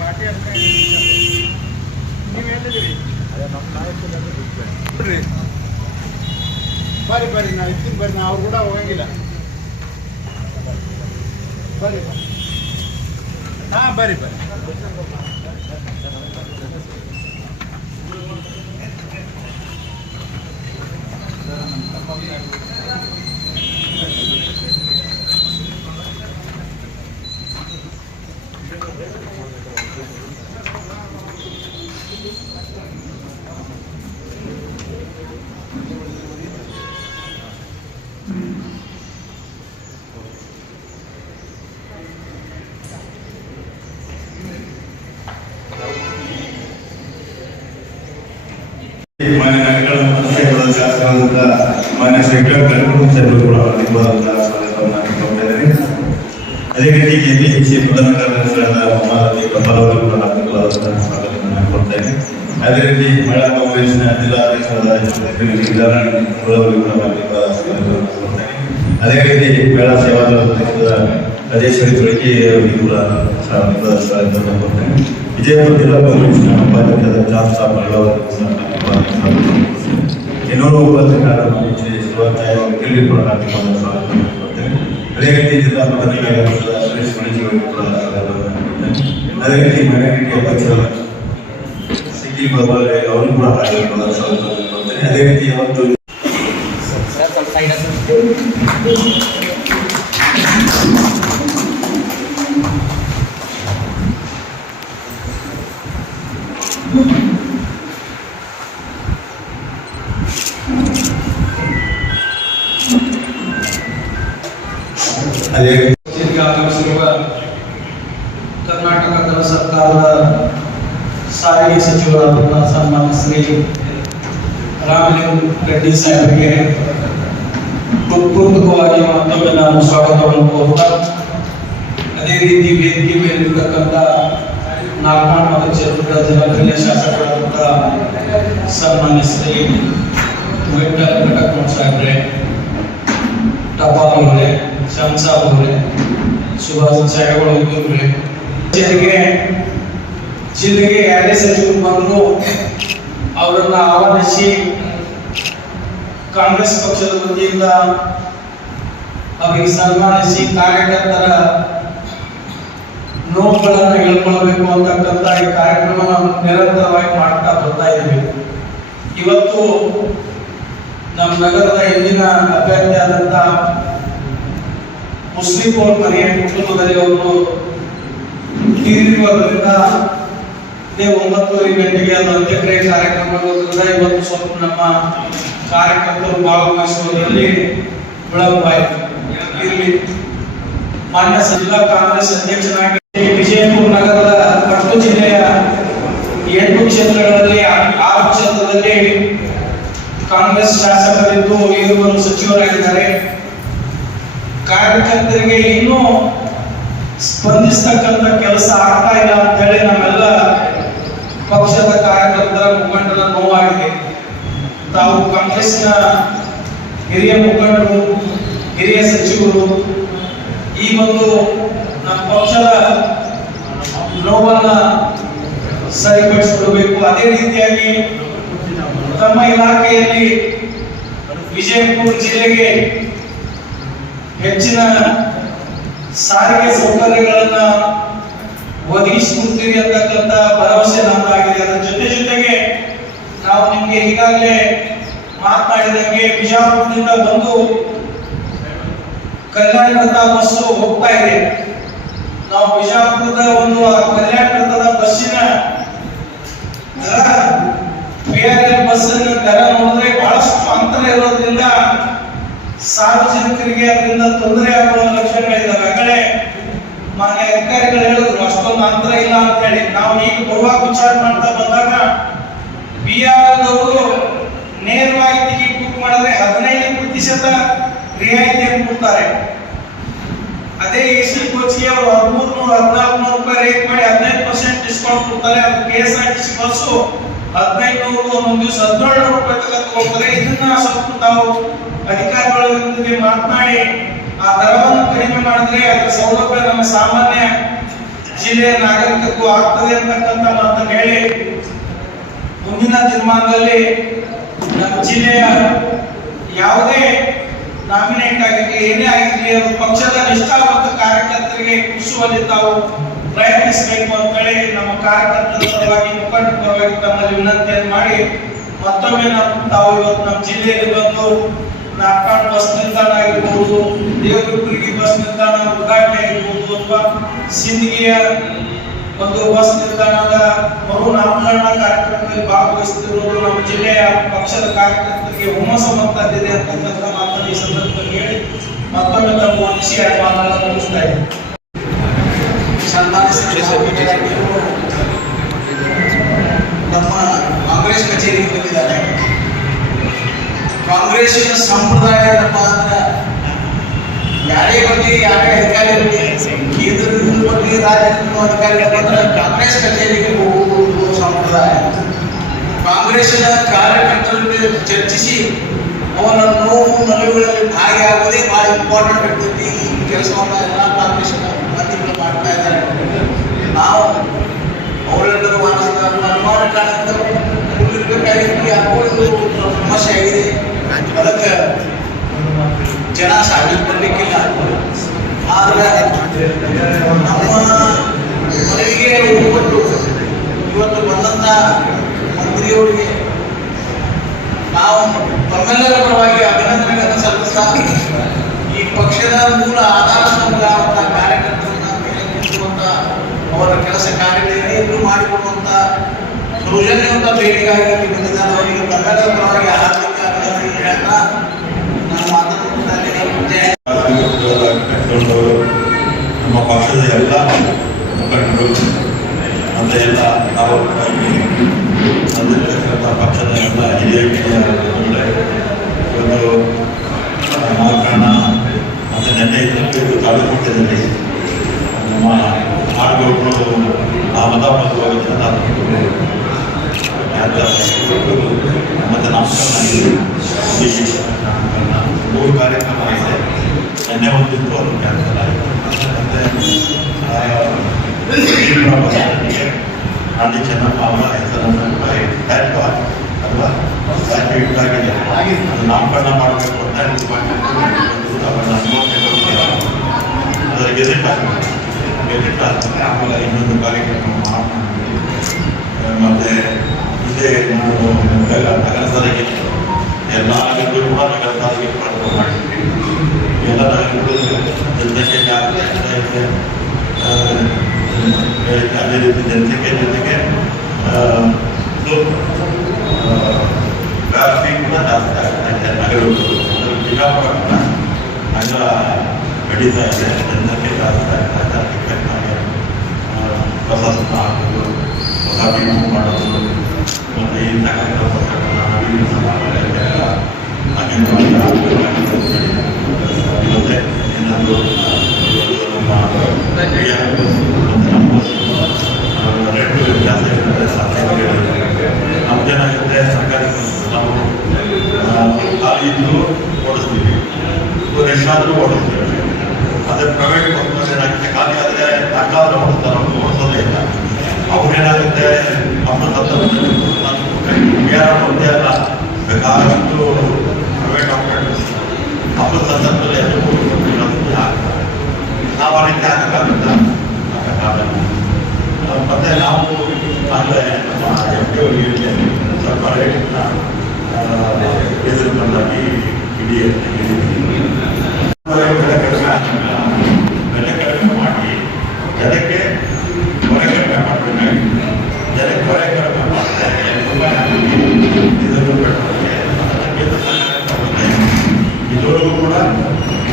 Party ಅಂತ ನೀವು ಹೇಳಿದ್ರಿ ಅದೇ ನಮ್ಮ ನಾಯಕರು ಬಿಡ್ರಿ ಬರ್ರಿ ಬರ್ರಿ ನಾವು ಇರ್ತೀನಿ ಬರ್ರಿ ನಾವು ಅವ್ರು ಕೂಡ ಹೋಗಂಗಿಲ್ಲ ಬರ್ರಿ ಹಾಂ ಬರ್ರಿ ಬರ್ರಿ ಮಾನ್ಯ ನಾಯಕರ ಶಾಸಕರಾದಂಥ ಮಾನ್ಯ ಶೇಖರ್ ಸಾಹೇಬರು ಕೂಡ ಅಧಿಕವಾದಂತಹ ಸ್ವಾಗತವನ್ನು ಕೊಟ್ಟಿದ್ದಾರೆ. ಅದೇ ರೀತಿ ಕೆಪಿಸಿಸಿ ಪ್ರಧಾನ ಕಾರ್ಯದರ್ಶಿಯಾದ ಮಾಲತಿ ಕಪಾಲ್ ಕೂಡ ಅಧಿಕವಾದಂತಹ ಸ್ವಾಗತವನ್ನು ಕೊಡ್ತೇನೆ. ಅದೇ ರೀತಿ ಮಹಿಳಾ ಕಾಂಗ್ರೆಸ್ನ ಜಿಲ್ಲಾಧ್ಯಕ್ಷರಾದ ಕೂಡ ಅಧಿಕವಾದ ಸ್ವಾಗತವನ್ನು ಕೊಡ್ತೇನೆ. ಅದೇ ರೀತಿ ಮಹಿಳಾ ಸೇವಾದಳ ಅಧ್ಯಕ್ಷರಾದ ರಾಜೇಶ್ವರಿ ತುಳಕಿ ಅವರಿಗೆ ಕೂಡ ಸ್ವಾಗತವನ್ನು ಕೊಡ್ತೇನೆ. ವಿಜಯಪುರ ಜಿಲ್ಲಾ ಕಾಂಗ್ರೆಸ್ನ ಉಪಾಧ್ಯಕ್ಷರಾದ ಜಾನ್ ಸಾಬ್ ಇನ್ನೂರು ಉಪಸ್ಥಿತರಾದ ಇಲ್ಲಿ ಕೂಡ ಕೊಡ್ತೇನೆ. ಅದೇ ರೀತಿ ಜಿಲ್ಲಾ ಪ್ರಧಾನ ಕಾರ್ಯದರ್ಶಿಯಾದ ಸುರೇಶ್ ಮಣಿಜಿಯವರಿಗೆ ಕೂಡ ಅದೇ ರೀತಿ ಮೈನಾರಿಟಿ ಅಧ್ಯಕ್ಷರಾದ ಸಿಕ್ಕಿ ಬಾಬಾಲೆ ಅವರು ಕೂಡ ಕೊಡ್ತೇನೆ. ಅದೇ ರೀತಿ ಅವತ್ತು ಆಗಮಿಸಿರುವ ಕರ್ನಾಟಕ ಸರ್ಕಾರದ ಸಾರಿಗೆ ಸಚಿವರಾದ ಸನ್ಮಾನ್ಯ ಶ್ರೀ ರಾಮಲಿಂಗ ರೆಡ್ಡಿ ಸಾಹೇಬರಿಗೆ ಹೃತ್ಪೂರ್ವಕವಾಗಿ ಮತ್ತೊಮ್ಮೆ ನಾನು ಸ್ವಾಗತವನ್ನು ಕೋರುತ್ತಾ, ಅದೇ ರೀತಿ ವೇದಿಕೆ ಮೇಲಿರ್ತಕ್ಕಂಥ ನಾಲ್ಕಾಣ ಮತಕ್ಷೇತ್ರದ ಜನಪ್ರಿಯ ಶಾಸಕರಾದಂಥ ಸನ್ಮಾನ್ಯ ಶ್ರೀ ವೆಂಕಟರಮಣ ಸಾಹೇಬ್ರೆ, ಟಪಾಲ್ ಅವರೇ, ಶಂಸಾಬ್ ಅವರೇ, ಸುಭಾಷ್ ಸಾಹೇಬರು ಇಬ್ಬರೇ, ಜಿಲ್ಲೆಗೆ ಯಾರೇ ಸಚಿವರು ಬಂದರು ಅವರನ್ನ ಆಹ್ವಾನಿಸಿ ಕಾಂಗ್ರೆಸ್ ಪಕ್ಷದ ವತಿಯಿಂದ ಅವರಿಗೆ ಸನ್ಮಾನಿಸಿ ಕಾರ್ಯಕರ್ತರ ನೋವುಗಳನ್ನು ಹೇಳ್ಕೊಳ್ಬೇಕು ಅಂತಕ್ಕಂಥ ಈ ಕಾರ್ಯಕ್ರಮ ನಿರಂತರವಾಗಿ ಮಾಡ್ತಾ ಬರ್ತಾ ಇದ್ದೀವಿ. ಇವತ್ತು ನಮ್ಮ ನಗರದ ಹಿಂದಿನ ಅಭ್ಯರ್ಥಿ ಆದಂತ ಮುಸ್ಲಿಂ ಅವ್ರ ಮನೆಯ ಕುಟುಂಬದಲ್ಲಿ ಅವರು ತೀರಿರುವುದರಿಂದ ಇದೇ 9:30 ಗಂಟೆಗೆ ಅದು ಅಂತ್ಯಕ್ರಿಯೆ ಕಾರ್ಯಕ್ರಮದಿಂದ ಇವತ್ತು ಸ್ವಲ್ಪ ನಮ್ಮ ಕಾರ್ಯಕರ್ತರು ಭಾಗವಹಿಸುವುದರಲ್ಲಿ ವಿಳಂಬವಾಯಿತು. ಇರಲಿ, ಮಾನ್ಯ ಜಿಲ್ಲಾ ಕಾಂಗ್ರೆಸ್ ಅಧ್ಯಕ್ಷನಾಗಿ ವಿಜಯಪುರ ನಗರದ 10 ಜಿಲ್ಲೆಯ 8 ಕ್ಷೇತ್ರಗಳಲ್ಲಿ 6 ಕ್ಷೇತ್ರದಲ್ಲಿ ಕಾಂಗ್ರೆಸ್ ಶಾಸಕರಿದ್ದು ಇವರು ಸಚಿವರಾಗಿದ್ದಾರೆ. ಕಾರ್ಯಕರ್ತರಿಗೆ ಇನ್ನೂ ಸ್ಪಂದಿಸ್ತಕ್ಕಂಥ ಕೆಲಸ ಆಗ್ತಾ ಇಲ್ಲ ಅಂತ ಹೇಳಿ ನಮ್ಮೆಲ್ಲ ಪಕ್ಷದ ಕಾರ್ಯಕರ್ತರ ಮುಖಂಡರ ನೋವಾಗಿದೆ. ತಾವು ಕಾಂಗ್ರೆಸ್ನ ಹಿರಿಯ ಮುಖಂಡರು, ಹಿರಿಯ ಸಚಿವರು ಈ ಒಂದು ನಮ್ಮ ಪಕ್ಷದ ನೋವನ್ನ ಸರಿಪಡಿಸಿಕೊಡಬೇಕು. ಅದೇ ರೀತಿಯಾಗಿ ತಮ್ಮ ಇಲಾಖೆಯಲ್ಲಿ ವಿಜಯಪುರ ಜಿಲ್ಲೆಗೆ ಹೆಚ್ಚಿನ ಸಾರಿಗೆ ಸೌಕರ್ಯಗಳನ್ನ ಒದಗಿಸಿಕೊಡ್ತೀವಿ ಅಂತಕ್ಕಂಥ ಭರವಸೆ ನಮ್ಮದಾಗಿದೆ. ಅದರ ಜೊತೆಗೆ ನಾವು ನಿಮಗೆ ಈಗಾಗಲೇ ಮಾತನಾಡಿದಂಗೆ ಬಿಜಾಪುರದಿಂದ ಬಂದು ಕಲ್ಯಾಣದ ಬಸ್ಸು ಹೋಗ್ತಾ ಇದೆ. ನಾವು ಬಿಜಾಪುರದ ಒಂದು ಕಲ್ಯಾಣದ ಬಸ್ಸಿನ ಬಸ್ಸಿನ ದರ ನೋಡಿದ್ರೆ ಬಹಳಷ್ಟು ಅಂತರ ಇರೋದ್ರಿಂದ ಸಾರ್ವಜನಿಕರಿಗೆ ಅದರಿಂದ ತೊಂದರೆ ಆಗುವ ಲಕ್ಷಣಗಳಿದ್ದಾವೆ. ಆ ಕಡೆ ಮಾನ್ಯ ಅಧಿಕಾರಿಗಳು ಹೇಳಿದ್ರು ಅಷ್ಟೊಂದು ಅಂತರ ಇಲ್ಲ ಅಂತ ಹೇಳಿ. ನಾವು ಈಗ ಬರುವಾಗ ವಿಚಾರ ಮಾಡ್ತಾ ಬಂದಾಗ ಬಿಆರ್ದವರು ನೇರವಾಗಿ ಟಿಕೆಟ್ ಬುಕ್ ಮಾಡಿದ್ರೆ 15% ರಿಯಾಯಿತಿಯನ್ನು ಕೊಡ್ತಾರೆ. ಅದೇ ಎಸಿ ಕೋಚ್ಗೆ ಅವರು 1300-1400 ರೂಪಾಯಿ ರೇಟ್ ಮಾಡಿ 15% ಡಿಸ್ಕೌಂಟ್ ಕೊಡ್ತಾರೆ. ಅದು ಕೆಎಸ್ಆರ್ಟಿಸಿ ಬಸ್ಸು 1500 ಒಂದೊಂದು ದಿವಸ 1700 ರೂಪಾಯಿ ತಗೊಳ್ತಾರೆ. ಇದನ್ನ ಸ್ವಲ್ಪ ತಾವು ಅಧಿಕಾರಿಗಳೊಂದಿಗೆ ಮಾತನಾಡಿ ಆ ದರವನ್ನು ಕಡಿಮೆ ಮಾಡಿದ್ರೆ ಅದರ ಸೌಲಭ್ಯ ನಮ್ಮ ಸಾಮಾನ್ಯ ಜಿಲ್ಲೆಯ ನಾಗರಿಕಕ್ಕೂ ಆಗ್ತದೆ ಅಂತಕ್ಕಂಥ ಮಾತನ್ನು ಹೇಳಿ ಮುಂದಿನ ದಿನಮಾನದಲ್ಲಿ ನಮ್ಮ ಜಿಲ್ಲೆಯ ಯಾವುದೇ ನಾಮಿನೇಟ್ ಆಗಿರಲಿ ಏನೇ ಆಗಿರಲಿ ಅದು ಪಕ್ಷದ ನಿಷ್ಠಾವಂತ ಕಾರ್ಯಕರ್ತರಿಗೆ ಕುಸುವಲ್ಲಿ ತಾವು ಪ್ರಯತ್ನಿಸಬೇಕು ಅಂತ ಹೇಳಿ ನಮ್ಮ ಕಾರ್ಯಕರ್ತರ ಪರವಾಗಿ ಮುಖಂಡರ ಪರವಾಗಿ ತಮ್ಮಲ್ಲಿ ವಿನಂತಿಯನ್ನು ಮಾಡಿ ಮತ್ತೊಮ್ಮೆ ತಾವು ಇವತ್ತು ನಮ್ಮ ಜಿಲ್ಲೆಯಲ್ಲಿ ಬಂದು ನಾಲ್ಕಾಡು ಬಸ್ ನಿಲ್ದಾಣ ಆಗಿರ್ಬೋದು, ದೇವದುರ್ಗಿ ಬಸ್ ನಿಲ್ದಾಣ ಉದ್ಘಾಟನೆ ಆಗಿರ್ಬೋದು ಅಥವಾ ಸಿಂದಗಿಯ ಒಂದು ಬಸ್ ನಿಲ್ದಾಣದ ಮರು ನಾಮಕರಣ ಕಾರ್ಯಕ್ರಮದಲ್ಲಿ ಭಾಗವಹಿಸುತ್ತಿರುವುದು ನಮ್ಮ ಜಿಲ್ಲೆಯ ಪಕ್ಷದ ಕಾರ್ಯಕರ್ತರಿಗೆ ಹುಮ್ಮಸ್ಸು ತಂದಿದೆ ಅಂತಕ್ಕಂಥ ಮಾತನ್ನು ಈ ಸಂದರ್ಭದಲ್ಲಿ ಹೇಳಿ ಮತ್ತೊಮ್ಮೆ ತಮ್ಮ ವಂದಿಸಿ ಮಾತನ್ನು ಮುಗಿಸ್ತಾ ಇದ್ದೀನಿ. ನಮ್ಮ ಕಾಂಗ್ರೆಸ್ ಕಚೇರಿಗೆ ಬಂದಿದ್ದಾರೆ. ಕಾಂಗ್ರೆಸ್ಸಿನ ಸಂಪ್ರದಾಯ ಏನಪ್ಪ ಅಂದ್ರೆ ಯಾರೇ ಬರಲಿ ಯಾರೇ ಅಧಿಕಾರಿ ಇರಲಿ ಕೇಂದ್ರದಿಂದ ಬರಲಿ ರಾಜ್ಯದಿಂದ ಅಧಿಕಾರಿ ಬಂದ್ರೆ ಕಾಂಗ್ರೆಸ್ ಕಚೇರಿಗೆ ಹೋಗುವುದು ಸಂಪ್ರದಾಯ. ಕಾಂಗ್ರೆಸ್ಸಿನ ಕಾರ್ಯಕರ್ತರಿಗೆ ಚರ್ಚಿಸಿ ಅವನ ನೋವು ನಲಿವುಗಳಲ್ಲಿ ಭಾಗಿಯಾಗುವುದೇ ಬಹಳ ಇಂಪಾರ್ಟೆಂಟ್ ಇರ್ತೈತಿ. ಈ ಕೆಲಸವನ್ನ ಎಲ್ಲ ಕಾಂಗ್ರೆಸ್ಸಿನ ಮಂದಿಗಳು ಮಾಡ್ತಾ ಇದ್ದಾರೆ. ನಾವು ಅವರೆಲ್ಲರೂ ಅನುಮಾನ ಕಾಣಿರ್ಬೇಕಾಗಿತ್ತು, ಯಾಕೋದು ಸಮಸ್ಯೆ ಆಗಿದೆ. ಅದಕ್ಕೆ ಜನ ಸಾಗಲಿಕ್ಕೆ ಬರಲಿಕ್ಕಿಲ್ಲ. ಆದ್ರೆ ನಮ್ಮ ಮನೆಗೆ ಇವತ್ತು ಬಂದಂತ ಮಂತ್ರಿಯವರಿಗೆ ನಾವು ತಮ್ಮೆಲ್ಲರ ಪರವಾಗಿ ಅಭಿನಂದನೆಗಳನ್ನು ಸಲ್ಲಿಸ್ತಾ ಈ ಪಕ್ಷದ ಮೂಲ ಆಧಾರ ಸ್ತಂಭವಾದಂಥ ಕಾರ್ಯಕರ್ತರನ್ನ ಮೇಲೆ ನಿಂತುವಂತ ಅವರ ಕೆಲಸ ಕಾರ್ಯಗಳನ್ನು ಮಾಡಿಕೊಡುವಂತ ಸೌಜನ್ಯವಂತ ಭೇಟಿಗಾಗಿ ಬಂದಿದ್ದಾರೆ. ಅವರಿಗೆ ತಮ್ಮೆಲ್ಲರ ಪರವಾಗಿ ಹಾರ್ದಿಕ ಅಭಿನಂದನೆ ಹೇಳ್ತಾ ನಾನು ಮಾತನಾಡುತ್ತಿದ್ದೇನೆ. ನಮ್ಮ ಪಕ್ಷದ ಎಲ್ಲ ಮುಖಂಡರು ಮತ್ತು ಎಲ್ಲ ಬಂದಿರತಕ್ಕಂಥ ಪಕ್ಷದ ಎಲ್ಲ ಹಿರಿಯ ಮುಖಂಡರೇ ಒಂದು ನಾಲ್ಕಣ್ಣ ಮತ್ತು ನೆನ್ನೆ ಇದು ತಾಲೂಕಿನಲ್ಲಿ ನಮ್ಮ ಆಡುಗಳು ಮತಬದ್ಧವಾಗಿ ಜನ ಮತ್ತು ನಾಮಕರಣ ಮೂರು ಕಾರ್ಯಕ್ರಮ ಆಗಿದೆ. ನಿನ್ನೆ ಒಂದಿತ್ತು, ಅದು ಕ್ಯಾನ್ಸಲ್ ಆಯಿತು. ಮತ್ತು ಗಾಂಧಿ ಚೆನ್ನಮ್ಮ ಅವರ ಹೆಸರನ್ನು ಅಥವಾ ಸ್ಟ್ಯಾಚ್ಯೂ ಇಟ್ಟಾಗಿದೆ. ಅದು ನಾಮಕರಣ ಮಾಡಬೇಕು ಅಂತ ಅವರನ್ನು ಅದರ ಗೆಜೆಟ್ ಆಗುತ್ತೆ. ಆಮೇಲೆ ಇನ್ನೊಂದು ಕಾರ್ಯಕ್ರಮ ಮಾಡ್ತೀವಿ. ಮತ್ತು ಇದೇ ನಾವು ನಗರ ಸಾರಿಗೆ ಎಲ್ಲ ನಗರಗಳು ಕೂಡ ನಗರ ಸಾರಿಗೆ ಪ್ರಾರಂಭ ಮಾಡಿದ್ವಿ. ಎಲ್ಲ ನಗರಗಳು ಜನಸಂಖ್ಯೆ ಅದೇ ರೀತಿ ಜನಸಂಖ್ಯೆ ಜೊತೆಗೆ ಟ್ರಾಫಿಕ್ ಕೂಡ ಜಾಸ್ತಿ ಆಗ್ತಾ ಇದೆ. ನಗರಗಳು ಬಿಜಾಪುರ ನಗರ ಬೆಳೀತಾ ಇದೆ, ಜನಸಂಖ್ಯೆ ಜಾಸ್ತಿ ಆಗ್ತಾ ಇದೆ. ಅದಕ್ಕೆ ನಾವು ಹೊಸ ಹಾಕೋದು, ಹೊಸ ಬಿಲ್ಡಿಂಗ್ ಮಾಡೋದು ಮತ್ತು ಈ ನಗರದ ಮತ್ತೆ ಇನ್ನೊಂದು ನಮ್ಮ ರೇಟು ವ್ಯತ್ಯಾಸ ಇರುತ್ತೆ. ನಮ್ದೇನಾಗುತ್ತೆ, ಸರ್ಕಾರಿ ನಾವು ಖಾಲಿ ಇದ್ದು ಓಡಿಸ್ತೀವಿ, ಎಷ್ಟಾದರೂ ಓಡಿಸ್ತೀವಿ. ಅದೇ ಪ್ರೈವೇಟ್ ಕಂಪ್ನೀಸ್ ಏನಾಗುತ್ತೆ, ಖಾಲಿ ಆದರೆ ತಕ್ಕಾದ್ರೆ ಓಡಿಸ್ತಾರೆ, ಅವ್ರು ಓಡಿಸೋದೇ ಇಲ್ಲ. ಅವ್ರೇನಾಗುತ್ತೆ, ನಮ್ಮ ಯಾರು ಒಂದೇ ಅಲ್ಲ, ಬೇಕಾದಷ್ಟು ಪ್ರೈವೇಟ್ ಆಪರೇಟರ್ಸ್ ಅವ್ರ ಸಂದರ್ಭದಲ್ಲಿ ಎಲ್ಲರೂ ನಾವು ಆ ರೀತಿ ಆಗಕ್ಕಾಗುತ್ತಾ? ಮತ್ತೆ ನಾವು ಆಗಲೇ ನಮ್ಮ FD ಅವರಿಗೆ ಹೇಳಿದ್ದೇವೆ, ಸ್ವಲ್ಪ ರೇಟನ್ನ ಎದುರುಕೊಂಡಾಗಿ ಬೆಲೆ ಕಡಿಮೆ ಮಾಡಿ ಜನಕ್ಕೆ ಹೊರೆ ಕಡಿಮೆ ಮಾಡಬೇಕಾಗಿತ್ತು. ಜನಕ್ಕೆ ಹೊರೆ ಕಡಿಮೆ ಮಾಡ್ತಾರೆ ಇದುವರೆಗೂ ಕೂಡ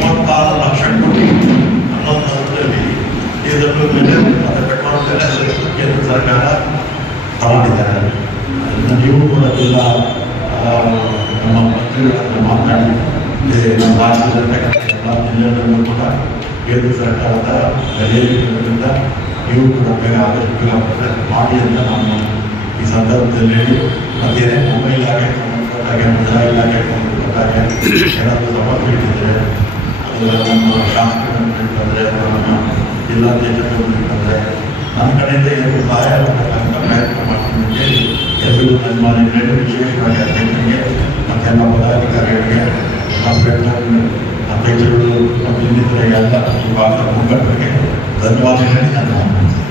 36 ಲಕ್ಷ ಕೋಟಿ 11 ವರ್ಷದಲ್ಲಿ ಡೀಸೆಲ್ ಬೆಲೆ ಮತ್ತು ಪೆಟ್ರೋಲ್ ಬೆಲೆ ಕೇಂದ್ರ ಸರ್ಕಾರ ತಗೊಂಡಿದ್ದಾರೆ. ಅದನ್ನು ನೀವು ಕೂಡ ಎಲ್ಲ ನಮ್ಮ ಮಂತ್ರಿಗಳನ್ನು ಮಾತನಾಡಿ ನಮ್ಮ ರಾಜ್ಯದಲ್ಲಿರ್ತಕ್ಕಂಥ ಎಲ್ಲ ಜಿಲ್ಲೆಗಳಲ್ಲೂ ಕೂಡ ಕೇಂದ್ರ ಸರ್ಕಾರದ ಬೆಲೆ ಇರೋದ್ರಿಂದ ನೀವು ಕೂಡ ಬೇಗ ಆದಷ್ಟು ಬೇಗ ಮಾಡಿ ಅಂತ ನಾನು ಈ ಸಂದರ್ಭದಲ್ಲಿ ಹೇಳಿ, ಮತ್ತೇನೇ ಮೊಬೈಲ್ ಇಲಾಖೆ ಸಂಬಂಧಪಟ್ಟಾಗೆ, ಮುದ್ರಾ ಇಲಾಖೆ ಸಂಬಂಧಪಟ್ಟಾಗೆ ಏನಾದರೂ ಸಮಸ್ಯೆ ಇಟ್ಟಿದ್ರೆ ಅದು ನಮ್ಮ ಶಾಸಕರನ್ನು ಬಿಟ್ಟಂದರೆ ನಮ್ಮ ಜಿಲ್ಲಾಧ್ಯಕ್ಷರನ್ನು ಬಿಟ್ಟಂದರೆ ನನ್ನ ಕಡೆಯಿಂದ ಏನು ಸಹಾಯ ಆಗಬೇಕಂತ ಪ್ರಯತ್ನ ಮಾಡ್ತೀನಿ ಅಂತೇಳಿ ಎಲ್ಲರೂ ನನ್ನ ಮಾನ್ಯಗಳಿಗೆ ವಿಶೇಷವಾಗಿ ಅಧ್ಯಕ್ಷರಿಗೆ ಮತ್ತೆಲ್ಲ ಪದಾಧಿಕಾರಿಗಳಿಗೆ ಅಧ್ಯಕ್ಷರು ಮತ್ತು ಇನ್ನಿತರ ಎಲ್ಲ ಈ ಭಾಗದ ಮುಖಂಡರಿಗೆ ಧನ್ಯವಾದಗಳನ್ನು ನಾನು